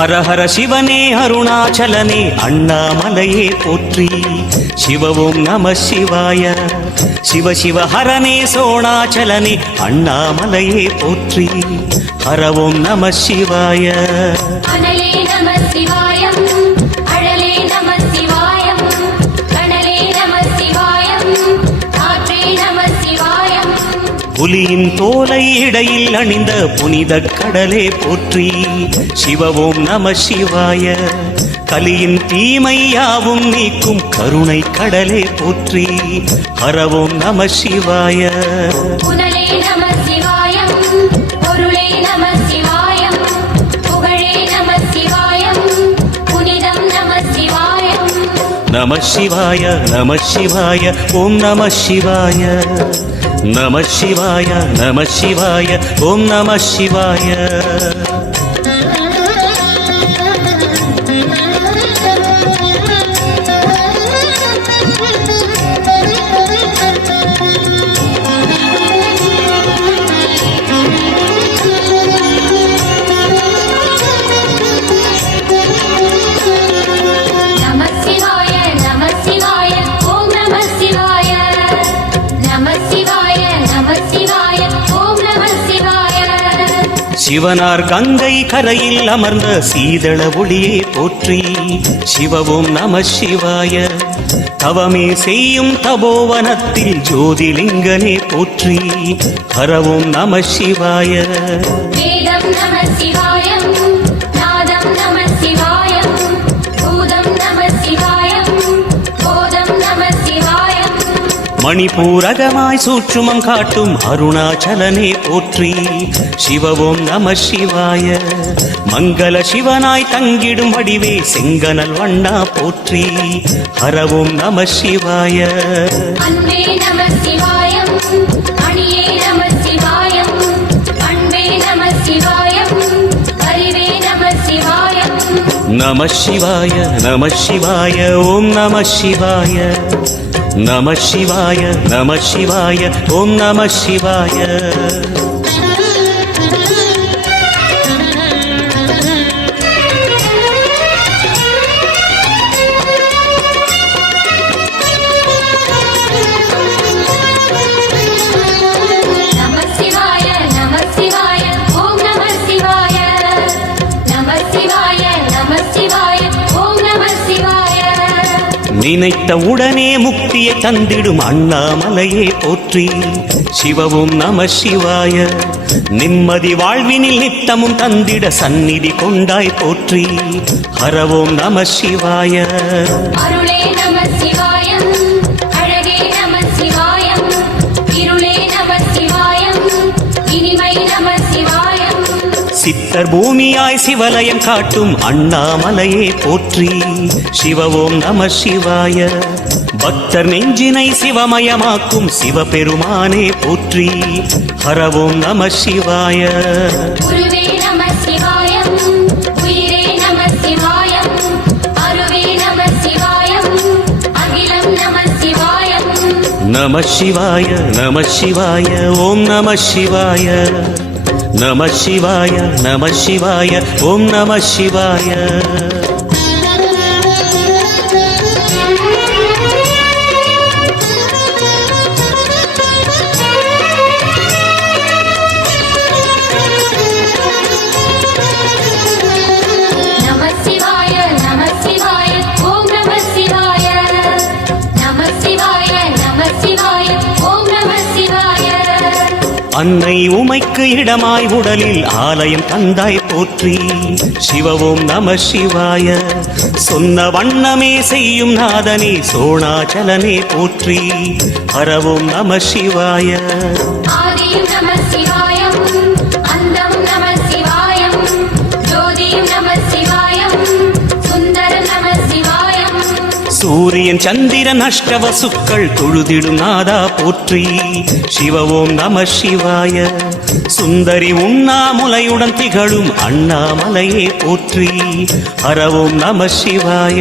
ஹர ஹர சிவனே அருணாச்சலனே அண்ணாமலையே போற்றி. சிவவும் நம சிவாய. சிவ சிவ ஹரனே சோணாச்சலனே அண்ணாமலையே போற்றி. ஹரவும் நம சிவாய. அனலே நம சிவாயம், அழலே நம சிவாயம், கனலே நம சிவாயம், காற்றே நம சிவாயம். புலியின் தோலை இடையில் அணிந்த புனித கடலே போற்றி. சிவவும் நம சிவாய. கலியின் தீமையாவும் நீக்கும் கருணை கடலே போற்றி. ஹரவும் நம சிவாய. புனலே நம சிவாயம், பொருளே நம சிவாயம், புகழே நம சிவாயம், புனிதம் நம சிவாயம். நம சிவாய நம சிவாய ஓம் நம சிவாய. நம சிவாய நம சிவாய ஓம் நம சிவாய. சிவனார் கங்கை கரையில் அமர்ந்த சீதள ஒளியே போற்றி. சிவவும் நம சிவாய. தவமே செய்யும் தபோவனத்தில் ஜோதிலிங்கனே போற்றி. ஹரவும் நம சிவாய. வேதம் நம சிவாயம், நாதம் நம சிவாயம், பூதம் நம சிவாயம், போதம் நம சிவாயம். மணிபூரகமாய் சூட்சுமம் காட்டும் அருணாச்சலனே போற்றி. சிவவும் நம சிவாய. மங்கள சிவனாய் தங்கிடும் வடிவே செங்கனல் வண்ணா போற்றி. ஹரவும் நம சிவாய. அன்பே நம சிவாயம், அணியே நம சிவாயம், அன்பே நம சிவாயம், அறிவே நம சிவாயம். நம சிவாய நம சிவாய ஓம் நம சிவாய. நம சிவாய நம சிவாய ஓம் நம சிவாய. நினைத்த உடனே முக்தியை தந்திடும் அண்ணாமலையே போற்றி. சிவவும் நம சிவாய. நிம்மதி வாழ்வினில் நித்தமும் தந்திட சந்நிதி கொண்டாய் போற்றி. ஹரவும் நம சிவாய. அருளே நம சிவாயம், அழகே நம சிவாயம், இருளே நம சிவாயம், இனிமை நம சிவாயம். சித்தர் பூமியாய் சிவலயம் காட்டும் அண்ணாமலையே போற்றி. சிவவும் நம சிவாய. பக்தர் நெஞ்சினை சிவமயமாக்கும் சிவபெருமானே போற்றி. ஹரவும் நம சிவாய. குருவே நம சிவாயம், உயிரே நம சிவாயம், அருவே நம சிவாயம், அகிலம் நம சிவாயம். நம சிவாய நம சிவாய ஓம் நம சிவாய. நம சிவாய நம சிவாய ஓம் நம சிவாய. அன்னை உமைக்கு இடமாய் உடலில் ஆலயம் தந்தாய் போற்றி. சிவவும் நம சிவாய. சொன்ன வண்ணமே செய்யும் நாதனே சோணாச்சலனே போற்றி. ஹரவும் நம சிவாய. ஆதியும் நம சிவாயம், அந்தம் நம சிவாயம், ஜோதியும் நம சிவாயம், சுந்தரம் நம சிவாயம். சூரியன் சந்திரன் அஷ்டவசுக்கள் தொழுதிடும் நாதா போற்றி. சிவவும் நம சிவாய. சுந்தரி உண்ணாமுலையுடன் திகழும் அண்ணாமலையே போற்றி. ஹரவும் நம சிவாய.